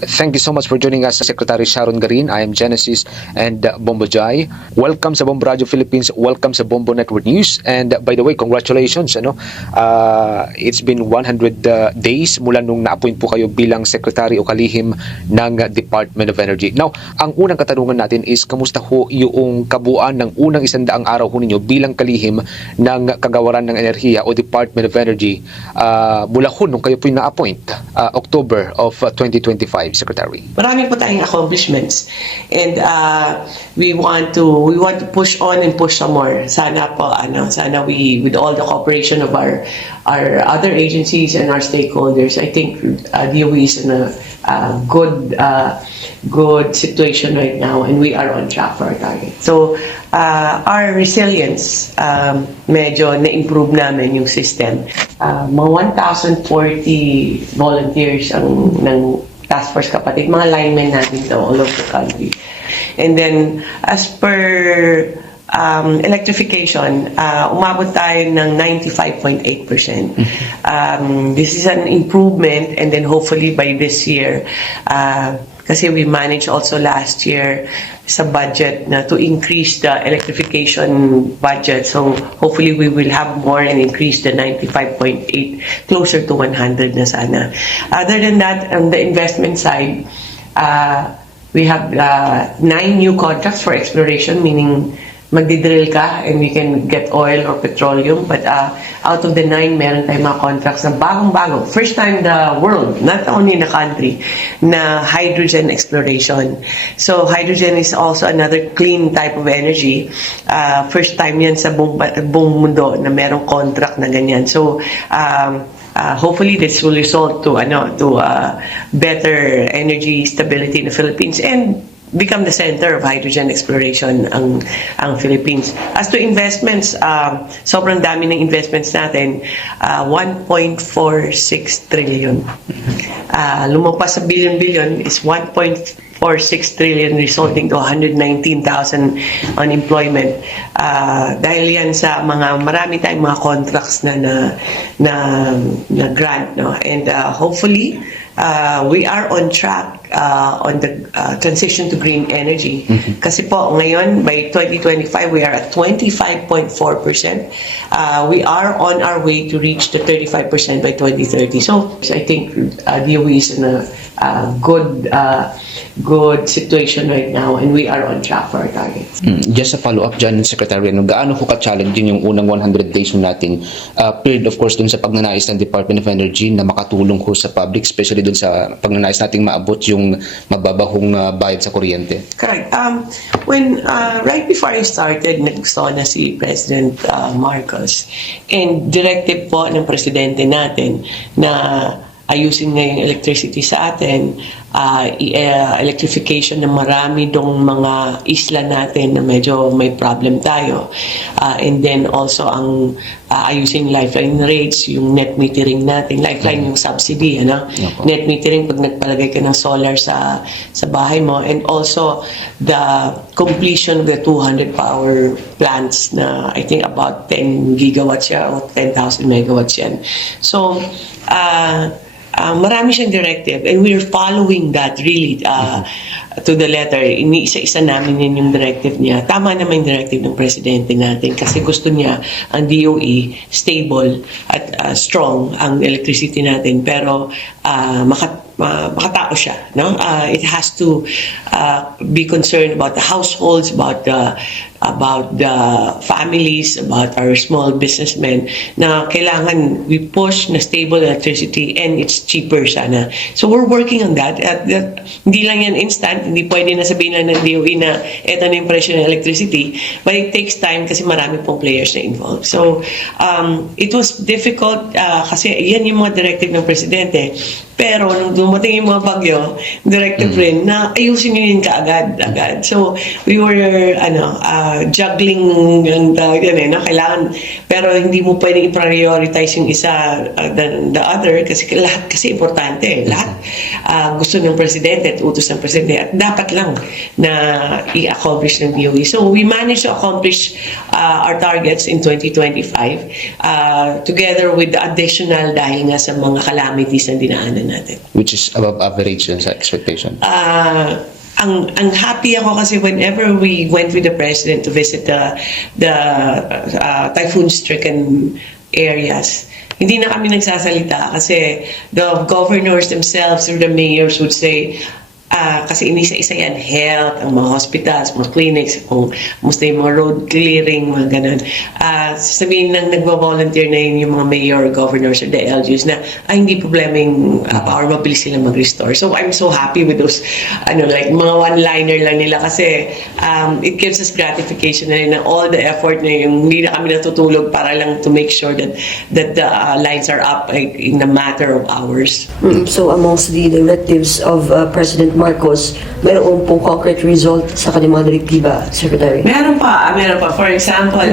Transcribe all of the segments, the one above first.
Thank you so much for joining us, Secretary Sharon Garin. I am Genesis and Bombo Jai. Welcome sa Bombo Radio Philippines. Welcome sa Bombo Network News. And by the way, congratulations. It's been 100 days mula nung na-appoint po kayo bilang Secretary o Kalihim ng Department of Energy. Now, ang unang katanungan natin is, kamusta ho yung kabuuan ng unang 100 araw ho ninyo bilang Kalihim ng Kagawaran ng Enerhiya o Department of Energy mula ho nung kayo po yung na-appoint, October of 2025, Secretary? Marami po tayong accomplishments, and we want to push on and push some more. Sana po sana we, with all the cooperation of our other agencies and our stakeholders, I think DOE is in a good situation right now, and we are on track for our target. So our resilience, medyo na-improve namin yung system. Mga 1,040 volunteers ng Task Force Kapatid, mga linemen natin to all over the country. And then, as per electrification, umabot tayo ng 95.8%. This is an improvement, and then hopefully by this year, kasi we managed also last year sa budget na to increase the electrification budget. So hopefully we will have more and increase the 95.8 closer to 100 na sana. Other than that, on the investment side, we have 9 new contracts for exploration, meaning magdidrill ka and we can get oil or petroleum. But out of the 9, meron tayong mga contracts na bagong-bago. First time in the world, not only in the country, na hydrogen exploration. So hydrogen is also another clean type of energy. First time yan sa buong mundo na merong contract na ganyan. So hopefully this will result to better energy stability in the Philippines and become the center of hydrogen exploration ang Philippines. As to investments, sobrang dami ng investments natin, 1.46 trillion. Lumagpas sa billion is 1.46 trillion, resulting to 119,000 unemployment. Dahil yan sa marami tayong mga contracts na grant, no? And hopefully we are on track on the transition to green energy. Kasi po ngayon by 2025 we are at 25.4%. We are on our way to reach the 35% by 2030. So I think DOE is in a good situation right now, and we are on track for our targets. Just a follow-up dyan, Secretary, gaano po ka-challenging yung unang 100 days natin period, of course, dun sa pagnanais ng Department of Energy na makatulong ho sa public, especially dun sa pagnanais nating maabot yung mababahong bayad sa kuryente? Correct. When right before I started, naggusto na si President Marcos, and directive po ng presidente natin na ayusin nga yung electricity sa atin, electrification ng marami dong mga isla natin na medyo may problem tayo. And then also ang ayusin lifeline rates, yung net metering natin, lifeline yung subsidy, net metering pag nagpalagay ka ng solar sa bahay mo, and also the completion of the 200 power plants na I think about 10 gigawatts yan o 10,000 megawatts yan. So, marami siyang directive, and we're following that really to the letter. Iniisa-isa namin yun yung directive niya. Tama naman yung directive ng presidente natin kasi gusto niya ang DOE stable at strong ang electricity natin, pero makatao siya, no? It has to be concerned about the households, about the families, about our small businessmen, na kailangan we push na stable electricity and it's cheaper sana. So we're working on that. Hindi lang yan instant, hindi pwede na sabihin na ng DOE na eto na yung presyo ng electricity, but it takes time kasi marami pong players na involved. So it was difficult kasi yan yung mga directive ng presidente. Pero nung dumating yung mga bagyo, directive rin na ayusin nyo yun kaagad. So we were juggling yung tawag yan no? Kailangan, pero hindi mo pwedeng i-prioritize yung isa than the other kasi lahat kasi importante. Lahat gusto ng presidente at utos ng presidente at dapat lang na i-accomplish ng DOE. So we managed to accomplish our targets in 2025 together with the additional dahil nga sa mga calamities na dinaanan natin. Which is above average yun sa expectation. Ang happy ako kasi whenever we went with the president to visit the typhoon-stricken areas, hindi na kami nagsasalita kasi the governors themselves or the mayors would say, kasi inisa-isa yan, health, ang mga hospitals, mga clinics, kung musta yung mga road clearing, mga ganun. Sabihin nang nagwa-volunteer na yun yung mga mayor, governors, or the LGUs na, hindi problema yung power, mabilis sila mag-restore. So I'm so happy with those, like mga one-liner lang nila kasi it gives us gratification na rin na all the effort na yung hindi na kami natutulog para lang to make sure that the lines are up in a matter of hours. So amongst the directives of President Marcos, mayroon pong concrete result sa kanyang mga direktiba, Secretary? Meron pa. For example,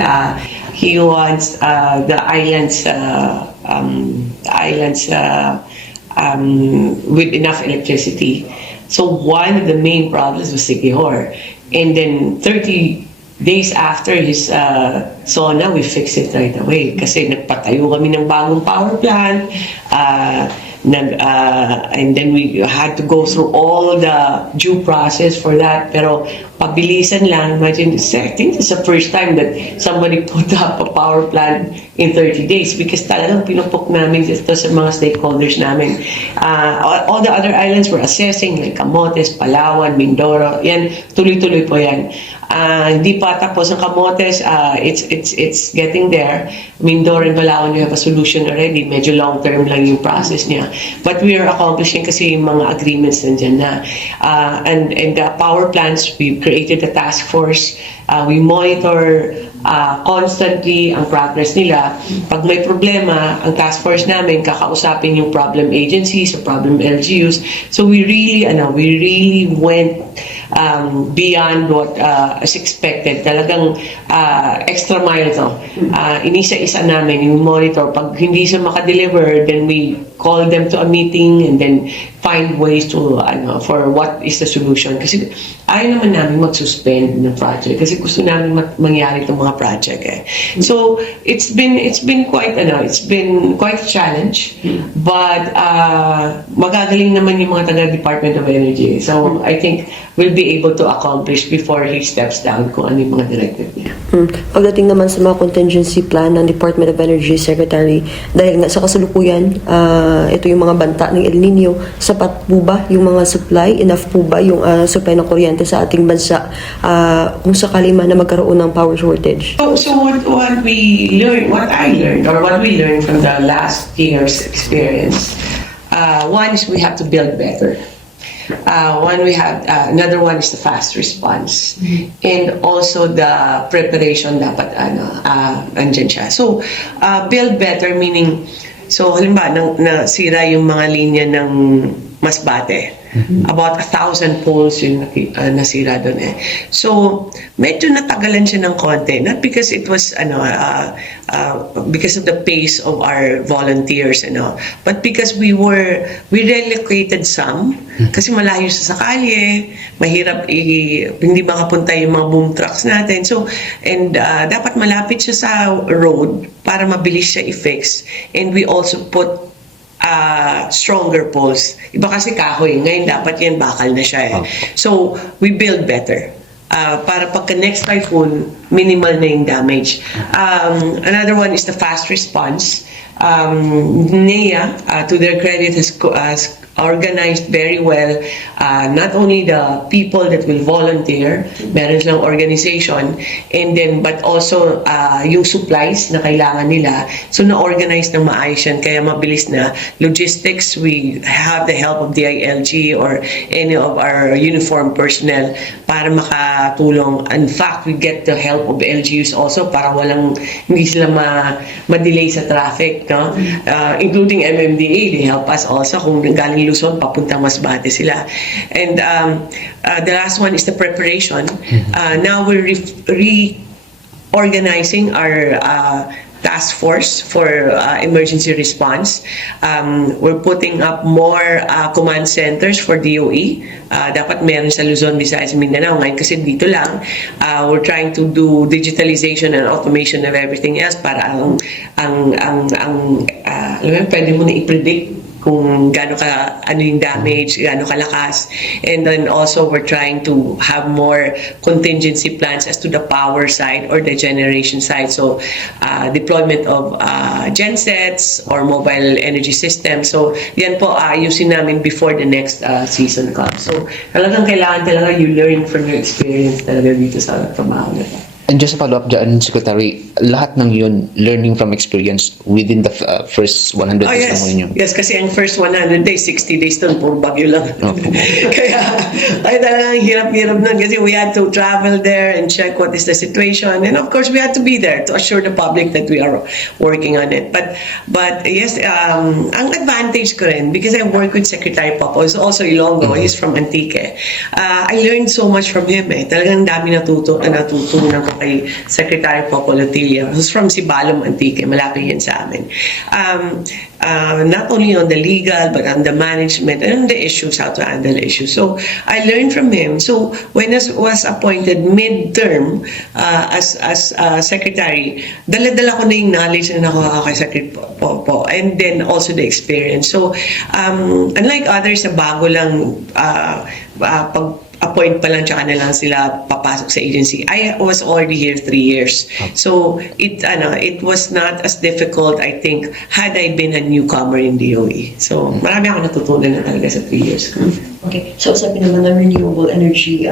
he wants the islands with enough electricity. So one of the main problems was Siquijor. And then 30 days after his SONA, we fixed it right away. Kasi nagpatayo kami ng bagong power plant, and then we had to go through all the due process for that. Pero pabilisan lang. Imagine, I think it's the first time that somebody put up a power plant in 30 days because talagang pinupok namin ito sa mga stakeholders namin. All the other islands were assessing like Camotes, Palawan, Mindoro. Yan, tuloy-tuloy po yan. Hindi pa tapos ang Camotes, it's getting there. Mindoro and Palawan, we have a solution already. Medyo long-term lang yung process niya. But we are accomplishing kasi yung mga agreements nandiyan na. And the power plants, we created a task force. We monitor constantly ang progress nila. Pag may problema, ang task force namin kakausapin yung problem agencies, o problem LGUs. So we really went beyond what is expected. Talagang extra mile to. Inisa-isa namin yung monitor. Pag hindi siya makadeliver, then we call them to a meeting and then find ways to for what is the solution. Kasi ayaw naman namin mag-suspend ng project kasi gusto namin mangyari itong mga project eh. So it's been quite a challenge, but magagaling naman yung mga taga Department of Energy. So I think we'll be able to accomplish before he steps down kung ano yung mga directive niya. Pagdating naman sa mga contingency plan ng Department of Energy, Secretary, dahil nga sa kasalukuyan, ito yung mga banta ng El Nino, sapat po ba yung mga supply? Enough po ba yung supply ng kuryente sa ating bansa kung sakali man na magkaroon ng power shortage? So what we learned from the last year's experience, one is we have to build better. Another one is the fast response, and also the preparation dapat andyan siya. So build better meaning, so halimbawa nasira yung mga linya ng Masbate. About 1,000 poles yung nasira doon eh. So, medyo natagalan siya ng konti. Not because it was, because of the pace of our volunteers, but because we relocated some, kasi malayo sa kalye, mahirap hindi makapunta yung mga boom trucks natin. So, and dapat malapit siya sa road para mabilis siya i-fix. And we also put stronger poles. Iba kasi kahoy. Ngayon dapat yan bakal na siya eh. So, we build better. Para pagka next typhoon, minimal na yung damage. Another one is the fast response. NEA, to their credit, has organized very well not only the people that will volunteer, meron silang organization, and then but also yung supplies na kailangan nila. So na-organize ng maayos yan, kaya mabilis na. Logistics, we have the help of DILG or any of our uniformed personnel para makatulong. In fact, we get the help of LGUs also para hindi sila ma-delay sa traffic, no? Including MMDA, they help us also kung galing galing Luzon, papunta Masbate sila. And the last one is the preparation. Now we're reorganizing our task force for emergency response. We're putting up more command centers for DOE. Dapat meron sa Luzon, Visayas, Mindanao. Ngayon kasi dito lang, we're trying to do digitalization and automation of everything else para pwede mo na i-predict kung ano yung damage, gaano kalakas. And then also we're trying to have more contingency plans as to the power side or the generation side. So deployment of gensets or mobile energy systems. So yan po ayusin namin before the next season comes. So talagang kailangan you learn from your experience talaga dito sa trabaho na to. And just a follow-up dyan, Secretary, lahat ng yun, learning from experience within the first 100 days yes. lang ninyo. Yes, kasi ang first 100 days, 60 days doon, puro bagyo lang. kaya talagang hirap-hirap nun kasi we had to travel there and check what is the situation. And of course, we had to be there to assure the public that we are working on it. But yes, ang advantage ko rin, because I work with Secretary Popo, is also Ilonggo, he's from Antique. I learned so much from him. Talagang dami natutunan ko kay Secretary Popo Lotilla, who's from Sibalom, Antique, malapit yan sa amin. Not only on the legal, but on the management and on the issues, how to handle issues. So I learned from him. So when I was appointed mid-term as secretary, dala-dala ko na yung knowledge na nakuha kay Secretary Popo, and then also the experience. So unlike others na bago lang pag-appoint pa lang tsaka na lang sila papasok sa agency, I was already here 3 years. So it was not as difficult, I think, had I been a newcomer in DOE. So marami ako natutunan na talaga sa 3 years ko. Okay, so usapin naman ng Renewable Energy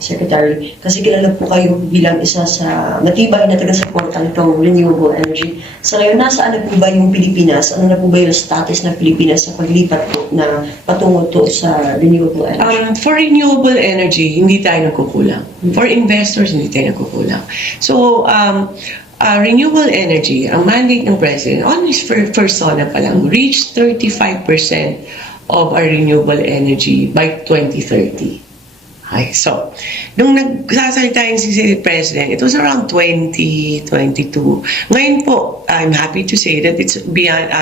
Secretary, kasi kilala po kayo bilang isa sa matibay na taga-suporta nitong Renewable Energy. Sa ngayon, nasaan na po ba yung Pilipinas? Ano na po ba yung status ng Pilipinas sa paglipat po na patungo to sa Renewable Energy? For renewable energy, hindi tayo nagkukulang. For investors, hindi tayo nagkukulang. So, renewable energy, ang mandate ng President, always for SONA pa lang, reach 35% of our renewable energy by 2030. Okay, so, nung nagsasalita yung si President, it was around 2022. Ngayon po, I'm happy to say that it's beyond,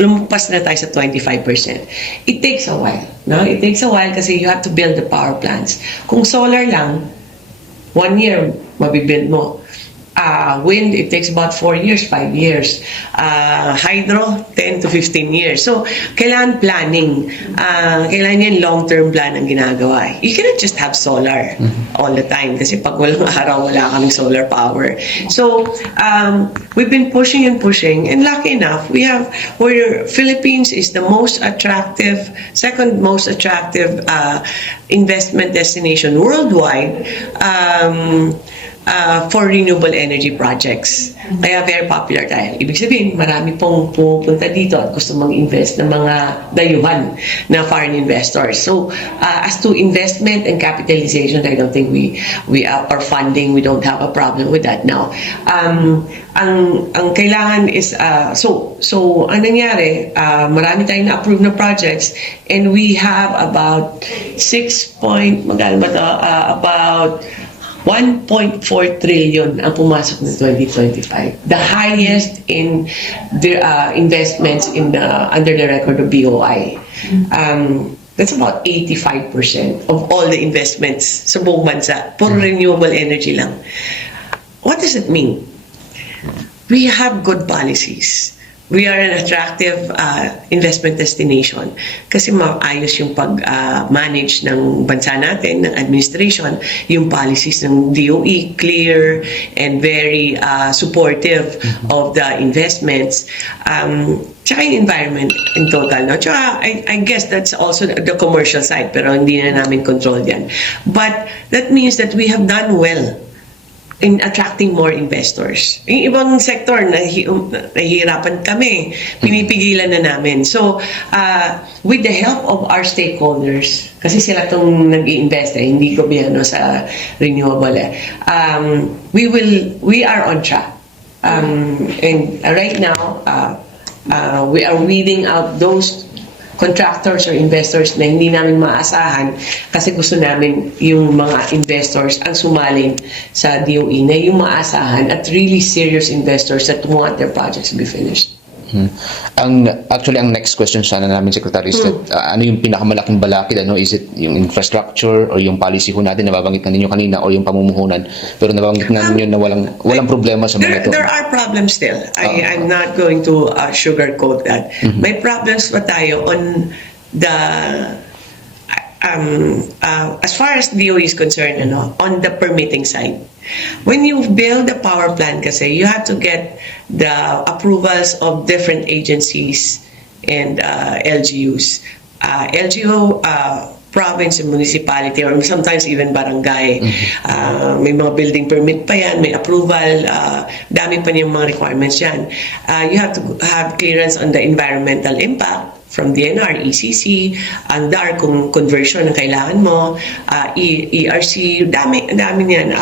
lumagpas na tayo sa 25%. It takes a while. No? It takes a while kasi you have to build the power plants. Kung solar lang, 1 year, mabibuild mo. Wind, it takes about 4 years, 5 years. Hydro, 10 to 15 years. So, kailangan planning. Kailangan yan long-term plan ang ginagawa. You cannot just have solar all the time kasi pag walang araw, wala kaming solar power. So, we've been pushing and pushing, and lucky enough, Philippines is the most attractive, second most attractive investment destination worldwide for renewable energy projects. Kaya very popular tayo. Ibig sabihin, marami pong pupunta dito at gusto mag-invest ng mga dayuhan na foreign investors. So, as to investment and capitalization, I don't think we are funding, we don't have a problem with that now. Ang kailangan is, so ang nangyari, marami tayong na-approve na projects, and we have about 1.4 trillion ang pumasok ng 2025. The highest in the investments under the record of BOI. That's about 85% of all the investments sa buong bansa. Puro renewable energy lang. What does it mean? We have good policies. We are an attractive investment destination kasi maayos yung pag-manage ng bansa natin, ng administration, yung policies ng DOE, clear and very supportive of the investments. Tsaka yung environment in total. No? Tsaka, I guess that's also the commercial side, pero hindi na namin control yan. But that means that we have done well in attracting more investors. Yung ibang sector, nahihirapan kami, pinipigilan na namin. So, with the help of our stakeholders, kasi sila itong nag-i-invest, hindi gobyerno sa renewable. We are on track. And right now, we are weeding out those contractors or investors na hindi namin maasahan kasi gusto namin yung mga investors ang sumaling sa DOE na yung maasahan at really serious investors that want their projects to be finished. Actually, ang next question sana namin, Secretary, is that, ano yung pinakamalaking balakid? Ano, is it yung infrastructure or yung policy ho natin, nababanggit na ninyo kanina, or yung pamumuhunan? Pero nababanggit na ninyo na walang problema sa mga ito. There are problems still. I'm not going to sugarcoat that. May problems pa tayo on the as far as DOE is concerned, on the permitting side. When you build a power plant kasi, you have to get the approvals of different agencies and LGUs. LGU, province and municipality, or sometimes even barangay. May mga building permit pa yan, may approval, dami pa niyang mga requirements yan. You have to have clearance on the environmental impact from DNR, ECC, ANDAR kung conversion ang kailangan mo, ERC, dami niyan.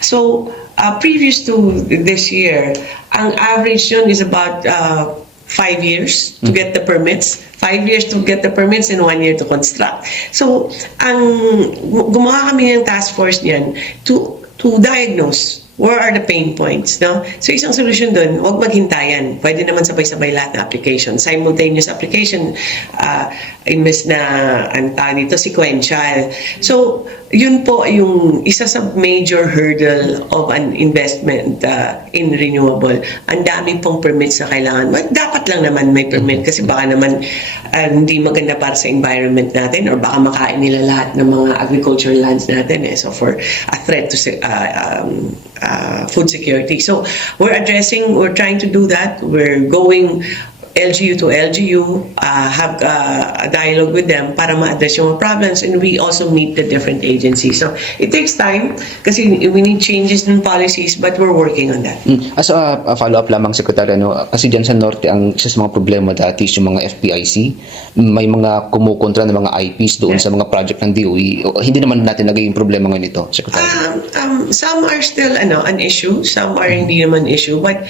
So, previous to this year, ang average yun is about 5 years to get the permits, 5 years to get the permits, and 1 year to construct. So, gumawa kami ng task force niyan to diagnose where are the pain points, no? So, isang solution doon, huwag maghintayan. Pwede naman sabay-sabay lahat ng application. Simultaneous application, imbes na, ang tawag dito, sequential. So, yun po yung isa sa major hurdle of an investment in renewable. Ang dami pong permits na kailangan. Well, dapat lang naman may permit kasi baka naman hindi maganda para sa environment natin or baka makain nila lahat ng mga agricultural lands natin. So, for a threat to food security. So we're trying to do that. We're going LGU to LGU, have a dialogue with them para ma-address yung problems, and we also meet the different agencies. So it takes time kasi we need changes in policies, but we're working on that. As a follow-up lamang, Secretary, kasi dyan sa Norte, ang isa sa mga problema dati is yung mga FPIC. May mga kumukontra ng mga IPs doon sa mga project ng DOE. Hindi naman natin naging problema ngayon ito, Secretary. Some are still an issue, some are hindi naman issue, but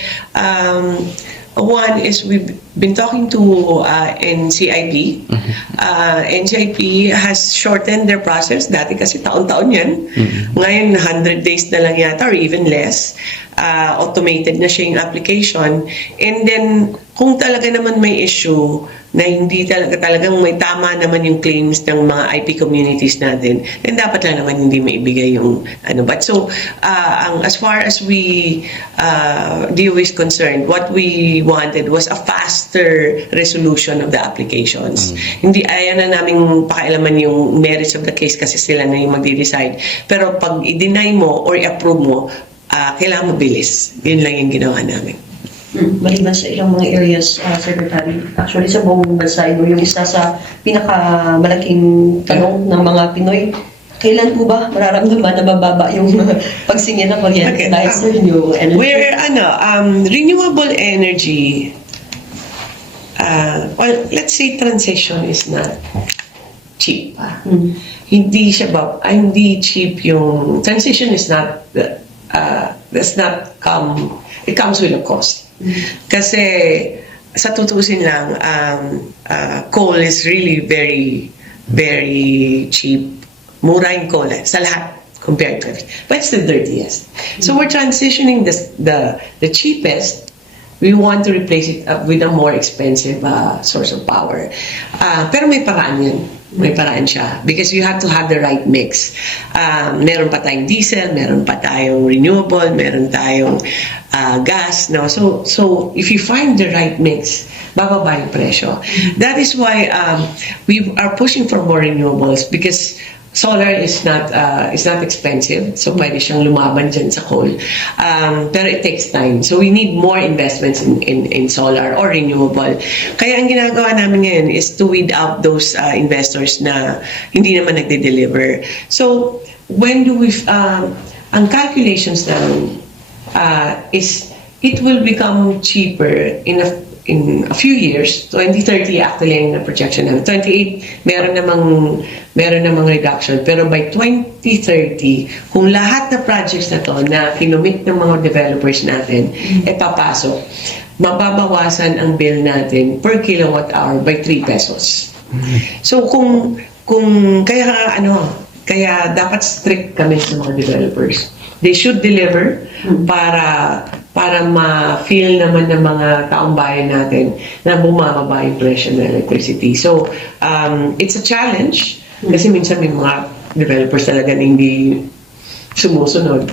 one is we've been talking to NCIP. NCIP has shortened their process. Dati kasi taon-taon yan. Ngayon, 100 days na lang yata or even less. Automated na siya yung application. And then, kung talaga naman may issue na hindi talagang may tama naman yung claims ng mga IP communities natin, then dapat lang naman hindi maibigay yung ano. But so, as far as DOE is concerned, what we wanted was a faster resolution of the applications. Hindi, ayaw na namin pakialaman yung merits of the case kasi sila na yung magde-decide. Pero pag i-deny mo or i-approve mo, kailangan mabilis. Yun lang yung ginawa namin. Maliban sa ilang mga areas, Secretary, actually sa buong bansa, yung isa sa pinakamalaking tanong ng mga Pinoy, kailan po ba mararamdaman na mababa yung pagsingil ng kuryente dahil sa renewable energy? Renewable energy, well, let's say transition is not cheap. Hindi cheap yung transition is not does not come, it comes with a cost. Kasi sa tutusin lang, coal is really very, very cheap. Mura yung coal sa lahat compared to it. But it's the dirtiest. So we're transitioning the cheapest. We want to replace it with a more expensive source of power. Pero may paraan yun. May paraan siya. Because you have to have the right mix. Meron pa tayong diesel, meron pa tayong renewable, meron tayong gas. No? So if you find the right mix, bababa yung presyo. That is why we are pushing for more renewables because solar is not expensive, so pwede siyang lumaban dyan sa coal. Pero it takes time. So we need more investments in solar or renewable. Kaya ang ginagawa namin ngayon is to weed out those investors na hindi naman nagde-deliver. So when do we, ang calculations namin is it will become cheaper in a few years. 2030 actually yung projection namin. 28 meron namang reduction, pero by 2030 kung lahat na projects na to na kinomit ng mga developers natin papasok, mababawasan ang bill natin per kilowatt hour by 3 pesos. So kung kaya dapat strict kami sa mga developers. They should deliver para ma-feel naman ng mga taong bayan natin na bumababa yung presyo ng electricity. So, it's a challenge kasi minsan may mga developers talaga na hindi sumusunod.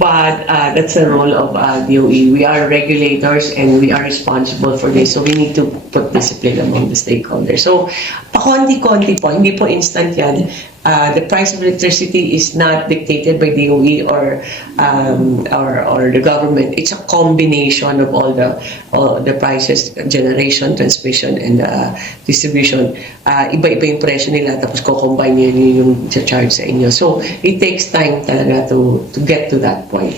But that's the role of DOE. We are regulators and we are responsible for this. So we need to put discipline among the stakeholders. So pakonti-konti po, hindi po instant yan. The price of electricity is not dictated by DOE or the government. It's a combination of all the prices, generation, transmission, and distribution. Iba-iba yung presyo nila, tapos ko-combine yun yung charge sa inyo. So it takes time talaga to get to that point.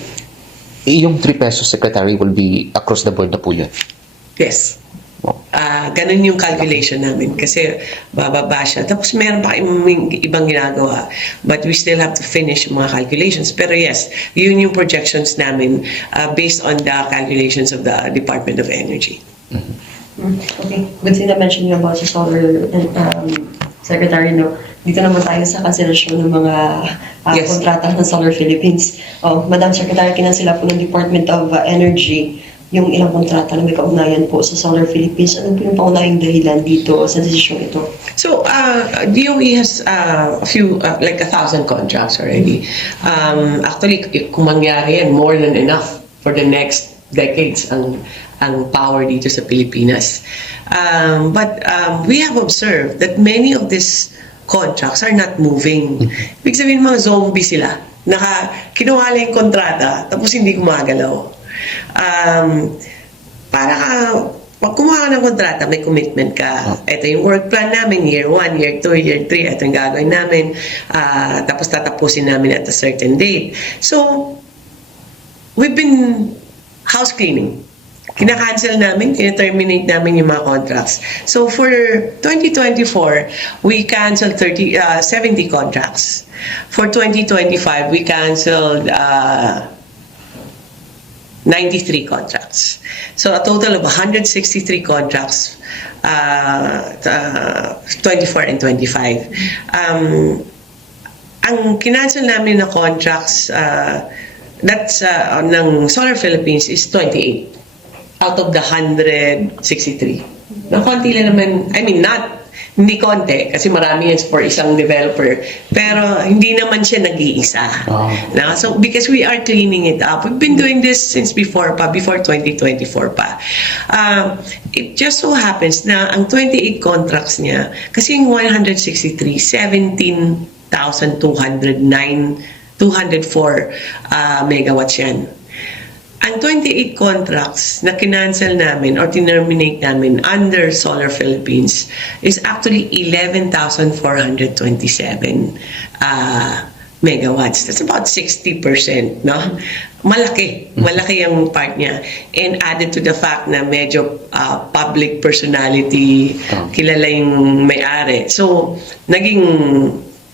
Yung 3 pesos, Secretary, will be across the board na po yun. Yes. Ganun yung calculation namin kasi bababa siya. Tapos meron pa ibang ginagawa, but we still have to finish yung mga calculations. Pero yes, yun yung projections namin based on the calculations of the Department of Energy. Okay, good thing na mention niyo about sa solar Secretary, no? Dito naman tayo sa kanselasyon ng mga Yes. kontrata ng Solar Philippines. Madam Secretary, kinansela po ng Department of Energy yung ilang kontrata na may kaugnayan po sa Solar Philippines. Anong pinapaunaing dahilan dito sa desisyon ito? So, DOE has a few, like 1,000 contracts already. Actually, kung mangyari yan, more than enough for the next decades ang power dito sa Pilipinas. But we have observed that many of these contracts are not moving. Ibig sabihin, mga zombie sila. Kinuha lang yung kontrata, tapos hindi gumagalaw. Pag kumuha ka ng kontrata, may commitment ka. Ito yung work plan namin, year 1, year 2, year 3, ito yung gagawin namin. Tapos tatapusin namin at a certain date. So, we've been house cleaning. Kina-cancel namin, kina-terminate namin yung mga contracts. So for 2024, we canceled 70 contracts. For 2025, we canceled 93 contracts. So a total of 163 contracts, 24 and 25. Ang kinancel namin na contracts, that's ng Solar Philippines is 28 out of the 163. Na konti lang naman, hindi konti kasi marami yan for isang developer, pero hindi naman siya nag-iisa. So because we are cleaning it up, we've been doing this since before 2024 pa. It just so happens na ang 28 contracts niya, kasi yung 163, 17,204 megawatts yan. Ang 28 contracts na kinancel namin or tinerminate namin under Solar Philippines is actually 11,427 megawatts. That's about 60%, no? Malaki ang part niya. And added to the fact na medyo public personality, kilala yung may-ari. So, naging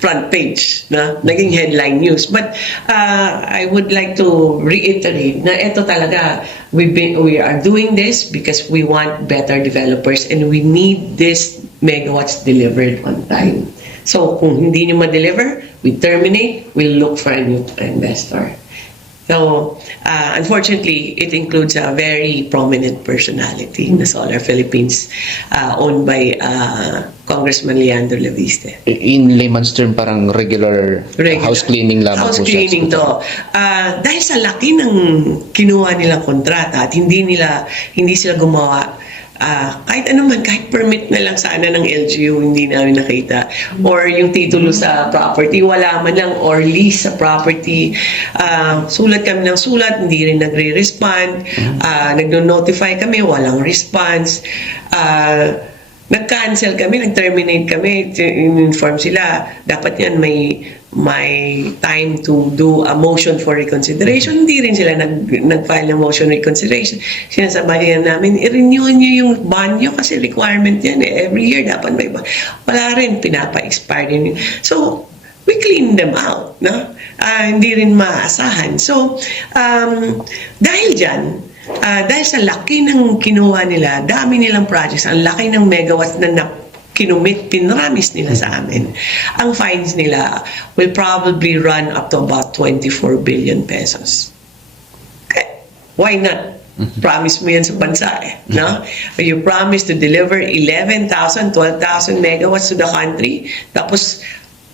front page, naging headline news. But I would like to reiterate na ito talaga, we are doing this because we want better developers and we need this megawatts delivered on time. So kung hindi nyo ma-deliver, we terminate, we look for a new investor. So, unfortunately, it includes a very prominent personality in the Solar Philippines, owned by Congressman Leandro Leviste. In layman's term, parang regular house cleaning lamang house po siya. cleaning to. Dahil sa laki ng kinuha nilang kontrata at hindi sila gumawa, kahit permit na lang sana ng LGU, hindi namin nakita. Or yung titulo sa property, wala man lang, or lease sa property. Sulat kami ng sulat, hindi rin nagre-respond. Nag-notify kami, walang response. Nag-cancel kami, nag-terminate kami, in-inform sila. Dapat yan may time to do a motion for reconsideration. Hindi rin sila nag-file ng motion reconsideration. Sinasabayan namin, i-renew nyo yung bond nyo kasi requirement yan. Every year dapat may bond. Wala rin, pinapa-expire yun. So, we clean them out. No? Hindi rin maasahan. So, dahil dyan, dahil sa laki ng kinuha nila, dami nilang projects, ang laki ng megawatts na pinramis nila sa amin. Ang fines nila will probably run up to about 24 billion pesos. Okay. Why not? Promise mo yan sa bansa no? You promise to deliver 11,000, 12,000 megawatts to the country, tapos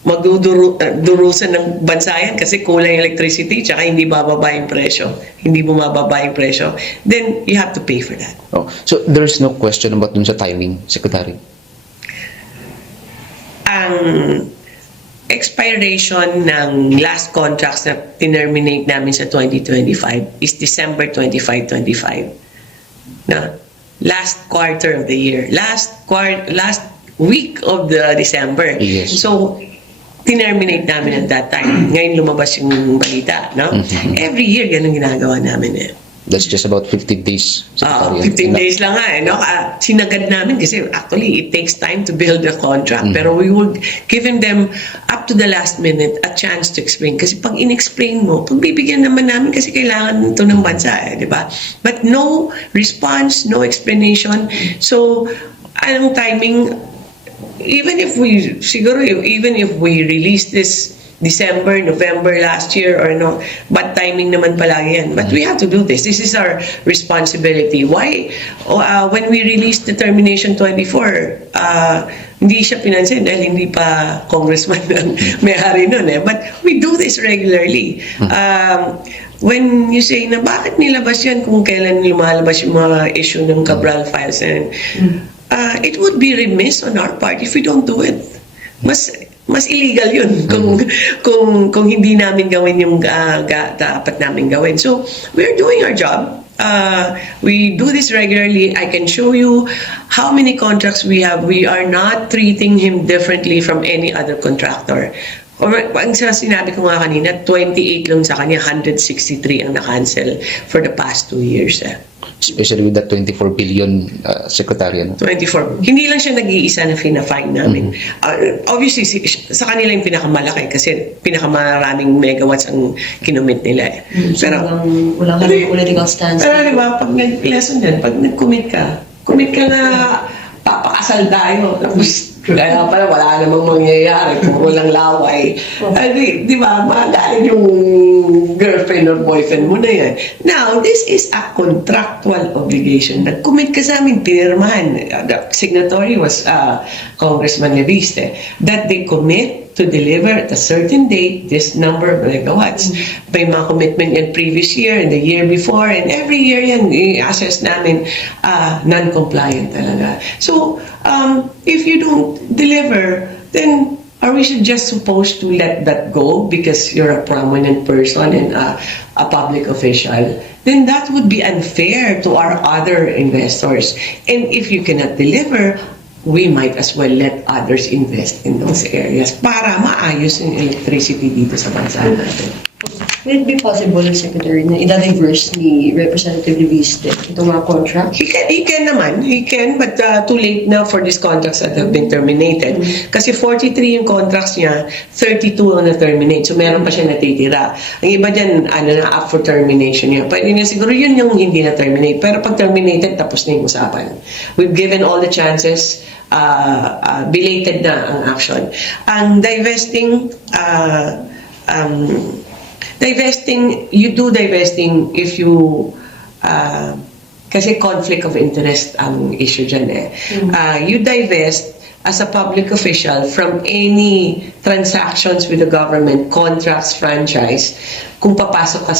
magdurusan ng bansa yan kasi kulang electricity tsaka hindi bababa yung presyo. Hindi bumababa yung presyo. Then, you have to pay for that. Oh, so there's no question about dun sa timing, Secretary? Ang expiration ng last contracts na terminate namin sa 2025 is December 25, 25. Na last quarter of the year. Last week of the December. Yes. So, terminate namin at that time. Ngayon lumabas yung balita, no? Every year, ganun ginagawa namin eh. That's just about 15 days, Secretary. 15 days lang nga no? Sinagad namin kasi actually it takes time to build a contract. Pero we would giving them up to the last minute a chance to explain. Kasi pag in-explain mo, pagbibigyan naman namin kasi kailangan ito ng bansa di ba? But no response, no explanation. So, anong timing? Even if we release this December, November last year or no, bad timing naman palagi yan. But we have to do this. This is our responsibility. Why? When we released the Termination 24, hindi siya pinansin dahil hindi pa congressman ang may-ari nun eh. But we do this regularly. When you say na bakit nilabas yan kung kailan lumalabas yung mga issue ng Cabral files, and it would be remiss on our part if we don't do it. Mas illegal yun kung hindi namin gawin yung dapat namin gawin. So, we're doing our job. We do this regularly. I can show you how many contracts we have. We are not treating him differently from any other contractor. Or, ang sinabi ko nga kanina, 28 lang sa kanya, 163 ang na-cancel for the past 2 years. Especially with that 24 billion, Secretary. 24. Hindi lang siya nag-iisa na fina-fine namin. Obviously, sa kanila yung pinakamalaki kasi pinakamaraming megawatts ang kinumit nila. So, wala ka ng political stance. Pero diba, pag nag-lesson yan, pag nag-commit ka na papakasal tayo, tapos kaya pala wala namang mangyayari kung walang laway. Di ba, magalit yung girlfriend or boyfriend mo na yan. Now, this is a contractual obligation. Nag-commit ka sa amin, pinirmahan. The signatory was Congressman Leviste, that they commit to deliver at a certain date this number of megawatts. May mga commitment yan previous year and the year before, and every year yan i-assess namin non-compliant talaga. So, if you don't deliver, then are we just supposed to let that go because you're a prominent person and a public official? Then that would be unfair to our other investors. And if you cannot deliver, we might as well let others invest in those areas para maayos yung electricity dito sa bansa natin. Will it be possible, Secretary, na i-diverse ni Representative Leviste itong mga contract? He can naman. He can, but too late na for these contracts that have been terminated. Kasi 43 yung contracts niya, 32 ang na-terminate. So meron pa siya natitira. Ang iba dyan, up for termination niya. Pwede niya siguro yun yung hindi na-terminate. Pero pag terminated, tapos na yung usapan. We've given all the chances. Belated na ang action. Ang divesting, you do divesting if you, kasi conflict of interest ang issue dyan eh. You divest as a public official from any transactions with the government, contracts, franchise, kung papasok ka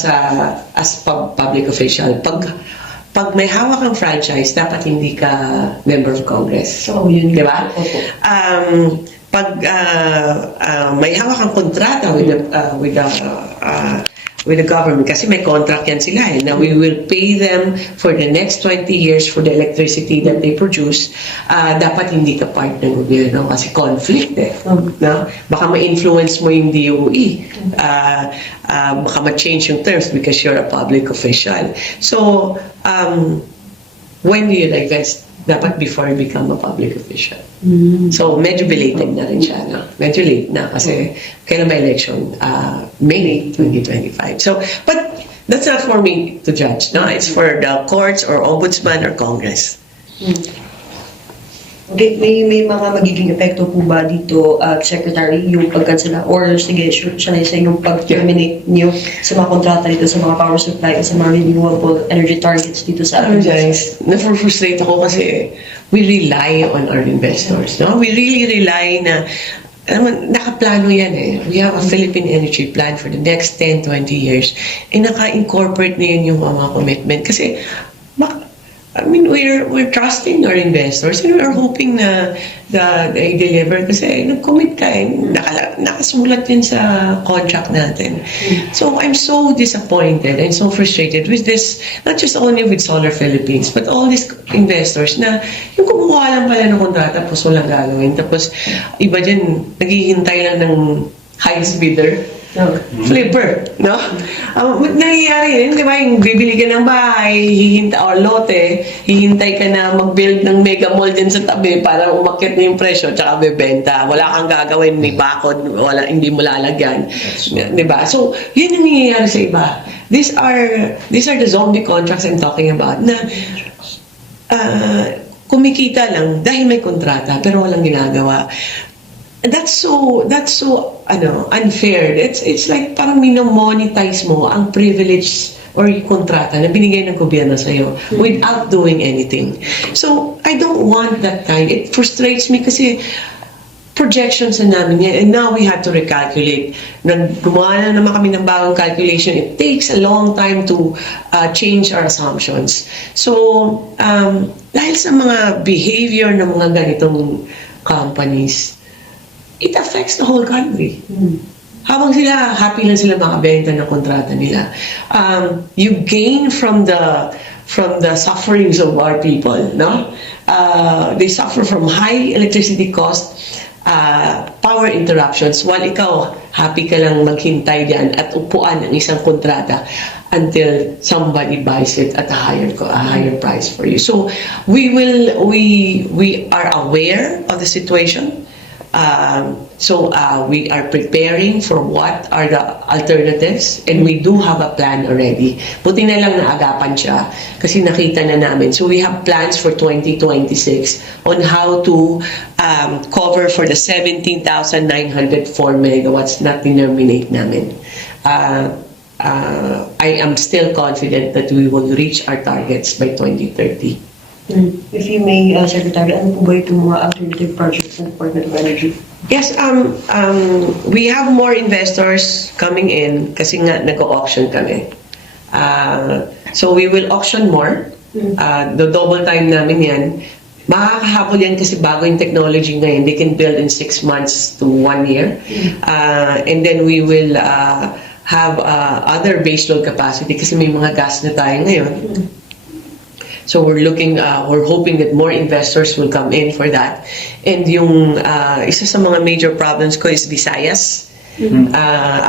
as public official. Pag may hawak ang franchise, dapat hindi ka member of Congress. So, yun. Di ba? Pag may hawak ang kontrata with the government, kasi may contract yan sila eh. Now, we will pay them for the next 20 years for the electricity that they produce. Dapat hindi ka part ng gobyerno kasi conflict eh. No? Baka ma-influence mo yung DOE. Baka ma-change yung terms because you're a public official. So, when do you divest? Dapat before you become a public official. So, medyo belated na rin siya. No? Medyo late na kasi kailan may election? May 2025. So, but that's not for me to judge. No, it's for the courts or ombudsman or Congress. Okay, may mga magiging epekto po ba dito, Secretary, yung pagkansela or sige, siya na sa yung pag-terminate niyo sa mga kontrata dito sa mga power supply o sa mga renewable energy targets dito sa Alam mo, guys, na-frustrate ako kasi we rely on our investors. No? We really rely na, alam mo, nakaplano yan eh. We have a Philippine energy plan for the next 10, 20 years. And naka-incorporate na yun yung mga commitment. Kasi, I mean, we're trusting our investors and we're hoping na they deliver kasi nag-commit ka eh. Nakasulat yun sa contract natin. So I'm so disappointed and so frustrated with this, not just only with Solar Philippines, but all these investors na yung kumuha lang pala ng kontrata tapos walang gagawin. Tapos iba dyan, naghihintay lang ng highest bidder. No. Flipper, no? Nangyayari yun, di ba? Yung bibili ka ng bahay, or lote, hihintay ka na mag-build ng mega mall din sa tabi para umakyat na yung presyo tsaka bebenta. Wala kang gagawin, may bakod, hindi mo lalagyan. Di ba? So, yun ang nangyayari sa iba. These are the zombie contracts I'm talking about na kumikita lang dahil may kontrata pero walang ginagawa. That's so unfair. It's like parang minomonetize mo ang privilege or yung kontrata na binigay ng gobyerno sa'yo without doing anything. So, I don't want that kind. It frustrates me kasi projections na namin yan and now we have to recalculate. Gumawa na naman kami ng bagong calculation. It takes a long time to change our assumptions. So, dahil sa mga behavior ng mga ganitong companies, it affects the whole country. Habang sila, happy lang sila makabenta ng kontrata nila. You gain from the sufferings of our people, no? They suffer from high electricity cost, power interruptions, while ikaw, happy ka lang maghintay diyan at upuan ng isang kontrata until somebody buys it at a higher price for you. So we are aware of the situation. We are preparing for what are the alternatives and we do have a plan already. Buti na lang naagapan siya kasi nakita na namin. So we have plans for 2026 on how to cover for the 17,904 megawatts na terminate namin. I am still confident that we will reach our targets by 2030. If you may, Secretary, ano po ba itong mga alternative projects ng Department of Energy? Yes, we have more investors coming in kasi nga nag-auction kami. So we will auction more. The double time namin yan. Makakahabol yan kasi bago yung technology ngayon. They can build in 6 months to 1 year. And then we will have other baseload capacity kasi may mga gas na tayo ngayon. So we're hoping that more investors will come in for that. And yung isa sa mga major problems ko is Visayas.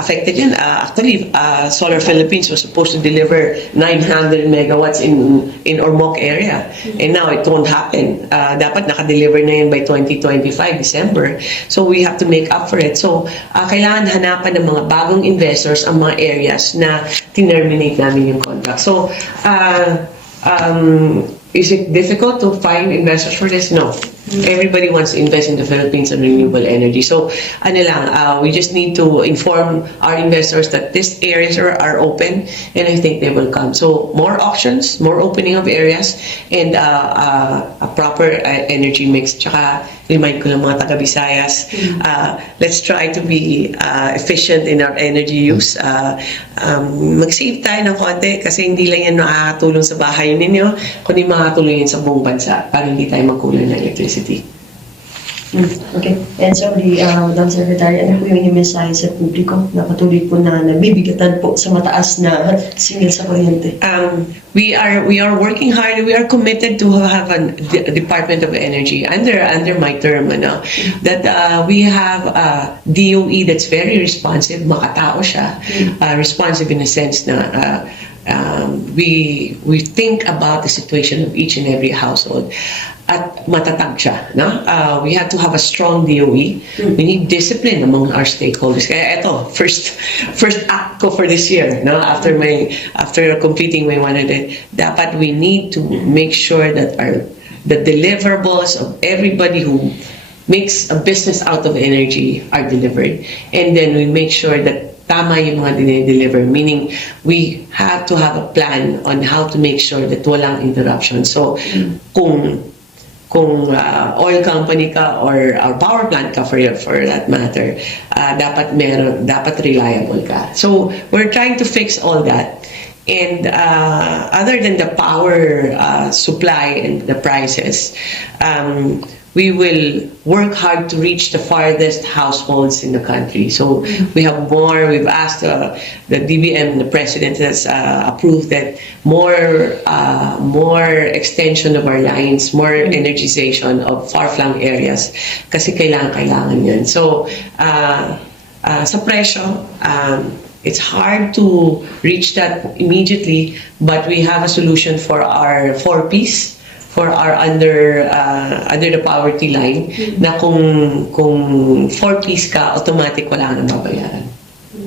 Affected yun. Actually, Solar Philippines was supposed to deliver 900 megawatts in Ormoc area. And now it won't happen. Dapat nakadeliver na yun by 2025, December. So we have to make up for it. So kailangan hanapan ng mga bagong investors ang mga areas na tinerminate namin yung contract. So, is it difficult to find investors for this? No. Everybody wants to invest in the Philippines and renewable energy. So, we just need to inform our investors that these areas are open and I think they will come. So, more auctions, more opening of areas, and a proper energy mix. Tsaka, remind ko lang mga taga-Visayas, let's try to be efficient in our energy use. Mag-save tayo ng konti kasi hindi lang yan makakatulong sa bahay ninyo, kundi makakatulong yan sa buong bansa para hindi tayo magkulang ng electricity. Okay. And sorry, Madam Secretary, ano po yung inyong mensahe sa publiko na patuloy po na nabibigatan po sa mataas na singil sa kuryente? We are working hard. We are committed to have a Department of Energy under my term. That we have a DOE that's very responsive, makatao siya, responsive in a sense na we think about the situation of each and every household. at matatag siya. No? We have to have a strong DOE. We need discipline among our stakeholders. Kaya ito, first act ko for this year, no? After completing my 100, dapat we need to make sure that the deliverables of everybody who makes a business out of energy are delivered. And then we make sure that tama yung mga dinideliver, meaning we have to have a plan on how to make sure that walang interruption. So, kung oil company ka or power plant ka for that matter, dapat reliable ka. So, we're trying to fix all that. And other than the power supply and the prices, we will work hard to reach the farthest households in the country. So we've asked the DBM, the president has approved that more extension of our lines, more energization of far-flung areas, kasi kailangan yan. So sa presyo, it's hard to reach that immediately, but we have a solution for our 4Ps, for our under the poverty line, na kung 4Ps ka, automatic wala nang babayaran.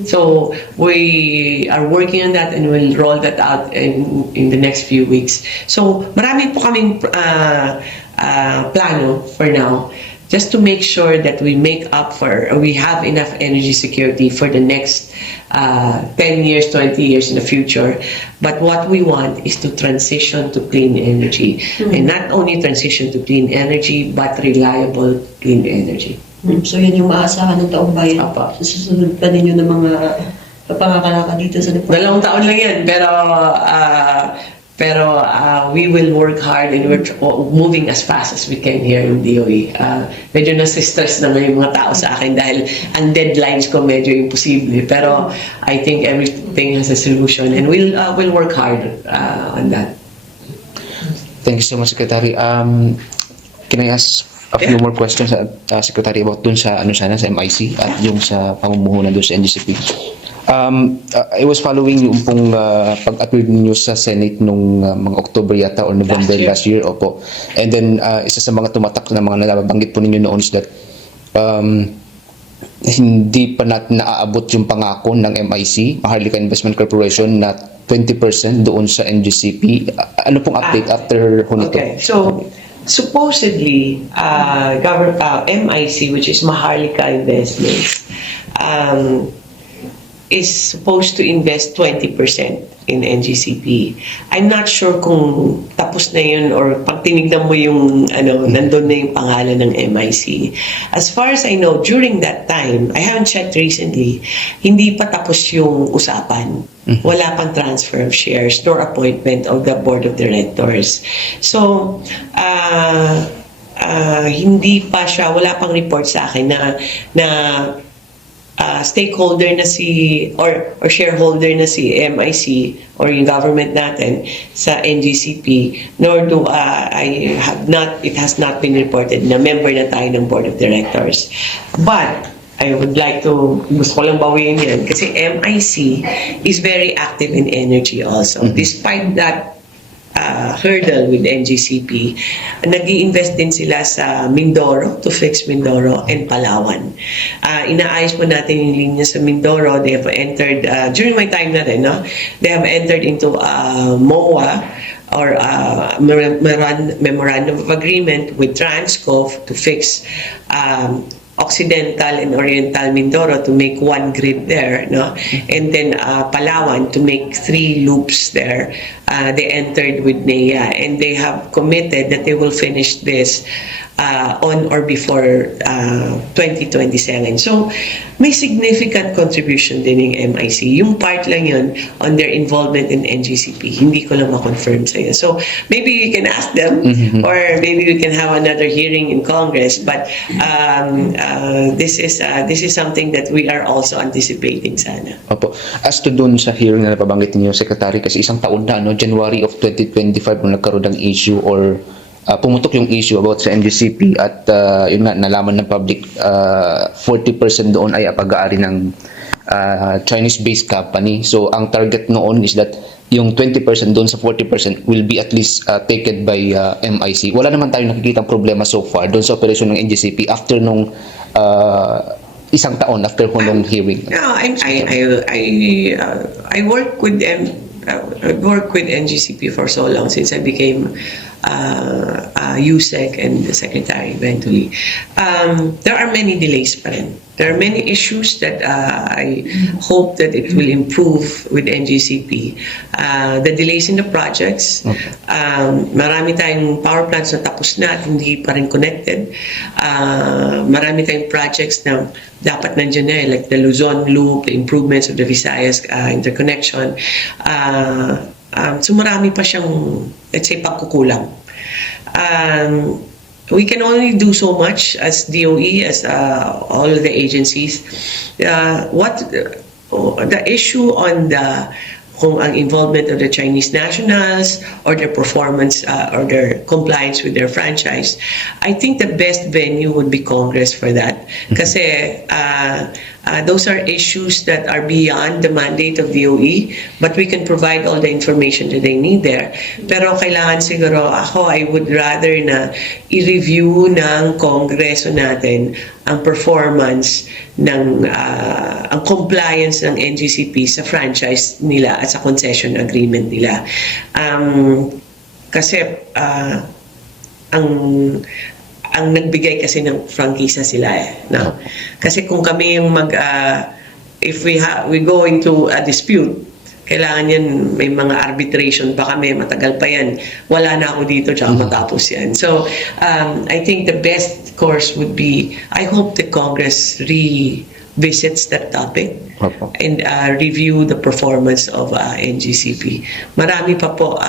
So we are working on that and we'll roll that out in the next few weeks. So marami po kaming plano for now, just to make sure that we have enough energy security for the next 10 years, 20 years in the future. But what we want is to transition to clean energy. And not only transition to clean energy, but reliable clean energy. So yan yung maasahan ng taong bayan. Apa. Sa susunod pa ninyo ng mga papangakalaka dito sa department. 2 taon lang yan, pero we will work hard and we're moving as fast as we can here in DOE. Medyo nasistress na yung mga tao sa akin dahil ang deadlines ko medyo imposible. Pero I think everything has a solution and we'll work hard on that. Thank you so much, Secretary. Can I ask a few more questions, Secretary, about dun sa sa MIC at yung sa pamumuhunan dun sa NGCP? I was following yung pong pag-appear ninyo sa Senate nung mga October yata or November last year. Opo. And then isa sa mga tumatak na mga nabanggit po ninyo noon is that hindi pa natin naaabot yung pangako ng MIC, Maharlika Investment Corporation, na 20% doon sa NGCP. Ano pong update after hunito? Okay, so supposedly MIC, which is Maharlika Investments, is supposed to invest 20% in NGCP. I'm not sure kung tapos na yun or pag tinignan mo yung nandun na yung pangalan ng MIC. As far as I know, during that time, I haven't checked recently, hindi pa tapos yung usapan. Wala pang transfer of shares nor appointment of the board of directors. So, hindi pa siya, wala pang report sa akin na stakeholder na or shareholder na si MIC or yung government natin sa NGCP, nor do it has not been reported na member na tayo ng board of directors. But I would like to, gusto ko lang bawiin yan kasi MIC is very active in energy also. Despite that hurdle with NGCP, nag-i-invest din sila sa Mindoro, to fix Mindoro and Palawan. Inaayos po natin yung linya sa Mindoro. They have entered, during my time na rin, they have entered into MOA or Memorandum of Agreement with Transco to fix Occidental and Oriental Mindoro to make one grid there, and then Palawan to make 3 loops there. They entered with NEA and they have committed that they will finish this on or before 2027. So may significant contribution din ng MIC. Yung part lang yun on their involvement in NGCP. Hindi ko lang ma-confirm sa'yo. So maybe we can ask them or maybe we can have another hearing in Congress. But this is something that we are also anticipating sana. Opo. As to dun sa hearing na napabanggit niyo, Secretary, kasi isang taon na, January of 2025 nung nagkaroon ng issue or pumutok yung issue about sa NGCP at yun nga, nalaman ng public 40% doon ay pag-aari ng Chinese-based company. So ang target noon is that yung 20% doon sa 40% will be at least taken by MIC. Wala naman tayong nakikitang problema so far doon sa operasyon ng NGCP after nung isang taon after nung hearing. No, I work with them. I worked with NGCP for so long since I became USEC and the secretary eventually. There are many delays pa rin. There are many issues that I hope that it will improve with NGCP. The delays in the projects, marami tayong power plants na tapos na at hindi pa rin connected. Marami tayong projects na dapat nandiyan na, like the Luzon Loop, the improvements of the Visayas interconnection. So marami pa siyang, let's say, pagkukulang. We can only do so much as DOE, as all of the agencies. The issue on kung ang involvement of the Chinese nationals or their performance or their compliance with their franchise, I think the best venue would be Congress for that. Kasi those are issues that are beyond the mandate of DOE, but we can provide all the information that they need there. Pero kailangan siguro, I would rather na i-review ng Kongreso natin ang performance ng ang compliance ng NGCP sa franchise nila at sa concession agreement nila. Kasi ang nagbigay kasi ng frankisa sila no? Kasi kung kami yung if we go into a dispute, kailangan yan, may mga arbitration pa kami, matagal pa yan, wala na ako dito, tsaka matapos yan. So, I think the best course would be, I hope the Congress revisits that topic and review the performance of NGCP. Marami pa po,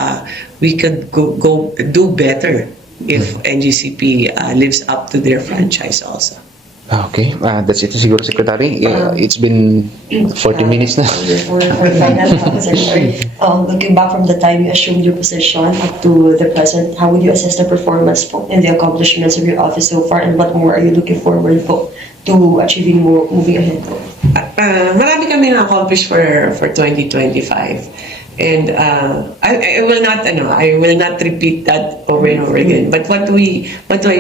we could go do better if NGCP lives up to their franchise also. Okay, that's it siguro, Secretary. It's been 40 minutes na. For final Secretary, looking back from the time you assumed your position up to the present, how would you assess the performance po and the accomplishments of your office so far, and what more are you looking forward po to achieving more moving ahead po? Marami kami na-accomplish for 2025. And I will not repeat that over and over again. But what do I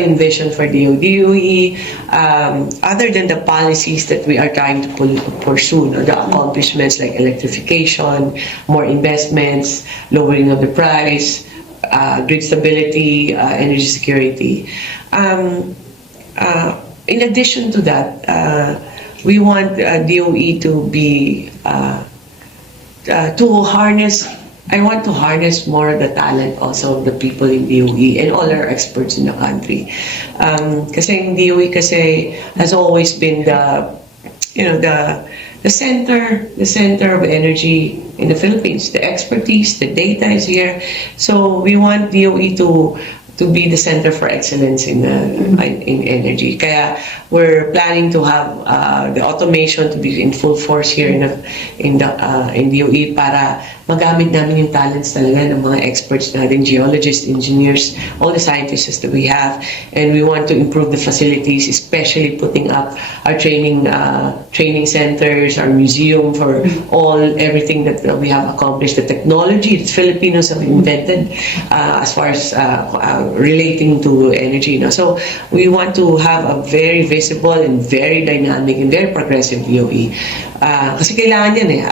envision for DOE? Other than the policies that we are trying to pursue, the accomplishments like electrification, more investments, lowering of the price, grid stability, energy security. In addition to that, we want DOE to be I want to harness more of the talent also of the people in DOE and all our experts in the country. Kasi in DOE kasi has always been the center of energy in the Philippines. The expertise, the data is here. So we want DOE to be the center for excellence in energy. Kaya we're planning to have the automation to be in full force here in DOE para magamit namin yung talents talaga ng mga experts natin, geologists, engineers, all the scientists that we have. And we want to improve the facilities, especially putting up our training centers, our museum for everything that we have accomplished, the technology that Filipinos have invented as far as relating to energy. So we want to have a very visible and very dynamic and very progressive DOE. Kasi kailangan yan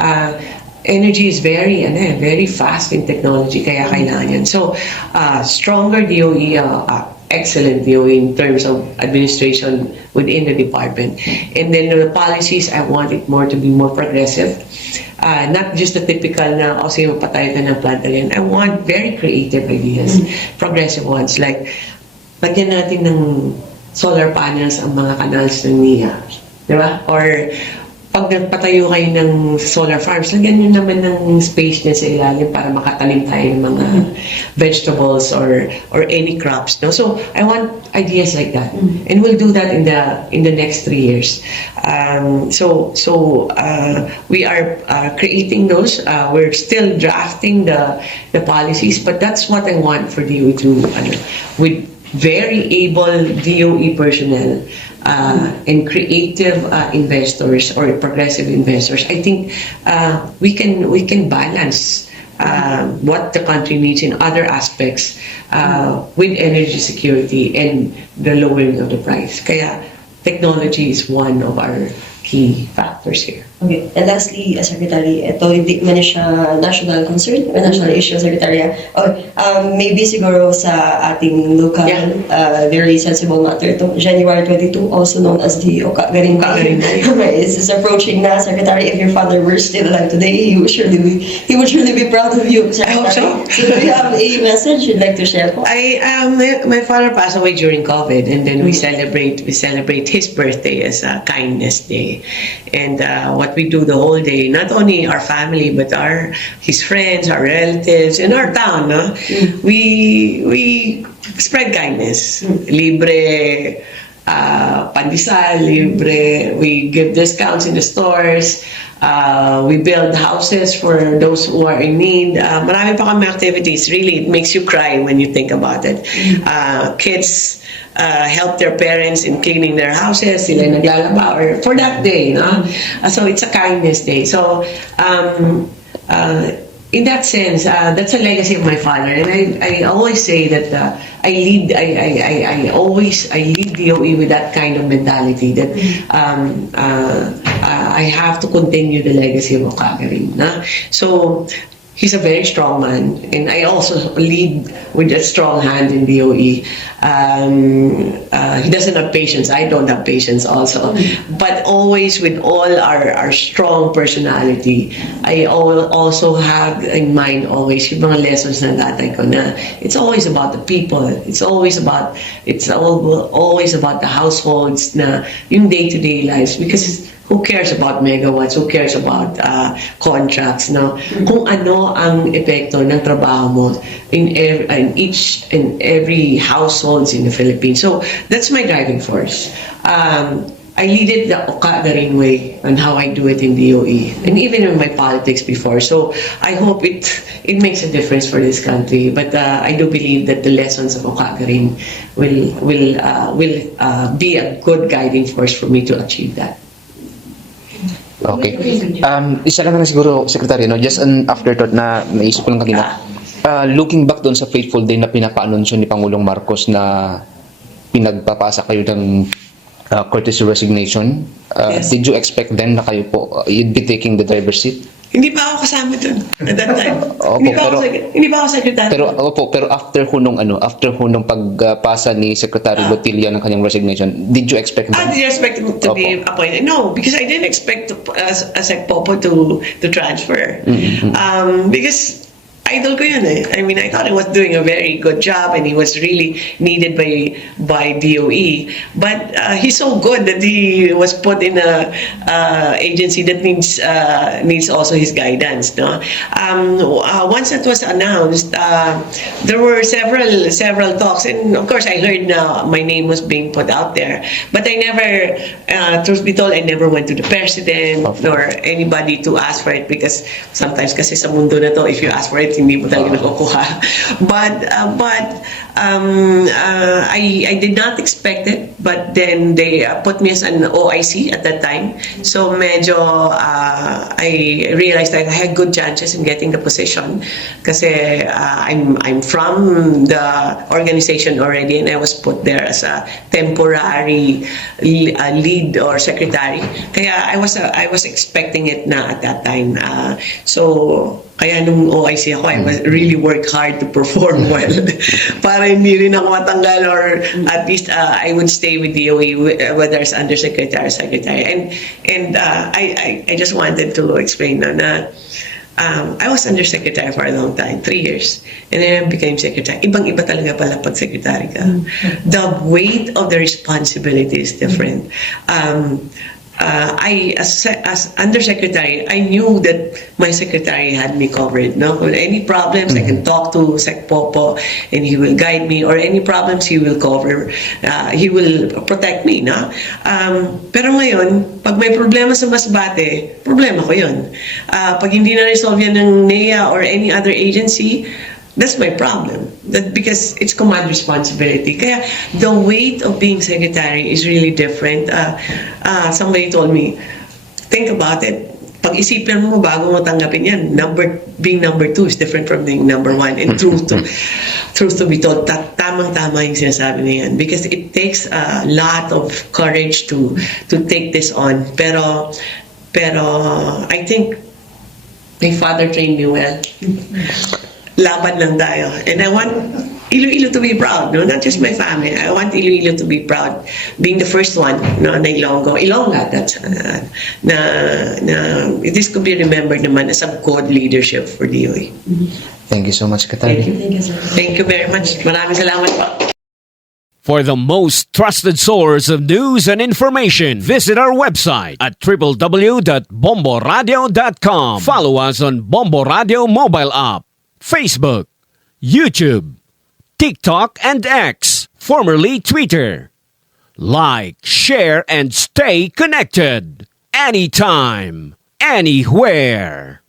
energy is very fast in technology, kaya kailangan yan. So, stronger DOE, excellent DOE in terms of administration within the department. And then the policies, I want it more to be more progressive. Not just the typical na, sige, mapatayo ka ng planta yan. I want very creative ideas, progressive ones, like, lagyan natin ng solar panels ang mga canals ng NIA. Diba? Or, pag nagpatayo kayo ng solar farms, lagyan nyo naman ng space niya sa ilalim para makatanim tayo ng mga vegetables or any crops. No? So I want ideas like that, and we'll do that in the next 3 years. So we are creating those. We're still drafting the policies, but that's what I want for DOE to with very able DOE personnel and creative investors or progressive investors, I think we can balance what the country needs in other aspects with energy security and the lowering of the price. Kaya technology is one of our key factors here. Okay. And lastly, Secretary, ito hindi man siya national concern or national issue, Secretary. Maybe siguro sa ating local, very sensible matter ito. January 22, also known as the Oka Garin Day. This is approaching na, Secretary. If your father were still alive today, he would surely be proud of you, Secretary. I hope so. So do you have a message you'd like to share po? My father passed away during COVID, and then we celebrate his birthday as a kindness day, and what we do the whole day, not only our family but his friends, our relatives in our town, no? We spread kindness, libre pandesal, libre. We give discounts in the stores. We build houses for those who are in need. Marami pa kami activities. Really, it makes you cry when you think about it. Kids help their parents in cleaning their houses. Sila naglalaba or for that day. No? So it's a kindness day. So in that sense, that's a legacy of my father, and I always say that I lead DOE with that kind of mentality that I have to continue the legacy of Oka Garin. So he's a very strong man, and I also lead with a strong hand in DOE. He doesn't have patience. I don't have patience also. But always with all our strong personality, I also have in mind always yung mga lessons ng tatay ko na it's always about the people. It's always about the households na yung day-to-day lives, because who cares about megawatts? Who cares about contracts? No? Kung ano ang epekto ng trabaho mo in each and every households in the Philippines. So that's my driving force. I lead it the Oka Garin way on how I do it in DOE and even in my politics before. So I hope it makes a difference for this country. But I do believe that the lessons of Oka Garin will be a good guiding force for me to achieve that. Okay. Isa lang na siguro, Secretary, no? Just an afterthought na naisip ko lang kanina. Looking back doon sa fateful day na pinapaanunsyo ni Pangulong Marcos na pinagpapasa kayo ng courtesy resignation, Yes. did you expect then na kayo po, you'd be taking the driver's seat? Hindi pa ako kasama dun at that time. Opo, hindi pa ako secretary. Pero after hunong pagpasa ni Secretary Lotilla ng kanyang resignation, did you expect that? Did you expect him to be appointed? No, because I didn't expect Sec Popo to transfer. Because idol ko yun eh. I mean, I thought he was doing a very good job and he was really needed by DOE. But he's so good that he was put in a agency that needs also his guidance. No, once it was announced, there were several talks, and of course I heard na my name was being put out there. But I never, truth be told, I never went to the president nor anybody to ask for it, because sometimes kasi sa mundo na to, if you ask for it, hindi mo talaga nakukuha. But I did not expect it, but then they put me as an OIC at that time. So medyo I realized that I had good chances in getting the position kasi I'm from the organization already, and I was put there as a temporary lead or secretary. Kaya I was expecting it na at that time. So kaya nung OIC ako, I really worked hard to perform well para hindi rin ako matanggal, or at least I would stay with DOE, whether it's undersecretary or secretary. And I just wanted to explain na I was undersecretary for a long time, 3 years, and then I became secretary. Ibang-iba talaga pala pag secretary ka. The weight of the responsibility is different. As undersecretary, I knew that my secretary had me covered. No, with any problems, I can talk to Sec Popo, and he will guide me. Or any problems, he will cover. He will protect me. No, pero ngayon, pag may problema sa Masbate, problema ko yun. Pag hindi na resolve yan ng NEA or any other agency, That's my problem. That because it's command responsibility. Kaya the weight of being secretary is really different. Somebody told me, think about it. Pag-isipan mo bago mo tanggapin yan, being number 2 is different from being number 1. And truth to be told, tamang-tama yung sinasabi niya yan. Because it takes a lot of courage to take this on. Pero I think my father trained me well. Laban lang tayo. And I want Iloilo to be proud, no? Not just my family. I want Iloilo to be proud. Being the first one, no, na Ilongga, that's, this could be remembered naman as a good leadership for DOE. Thank you so much, Secretary. Thank you very much. Maraming salamat po. For the most trusted source of news and information, visit our website at www.bomboradio.com. Follow us on Bombo Radio mobile app, Facebook, YouTube, TikTok, and X, formerly Twitter. Like, share, and stay connected. Anytime, anywhere.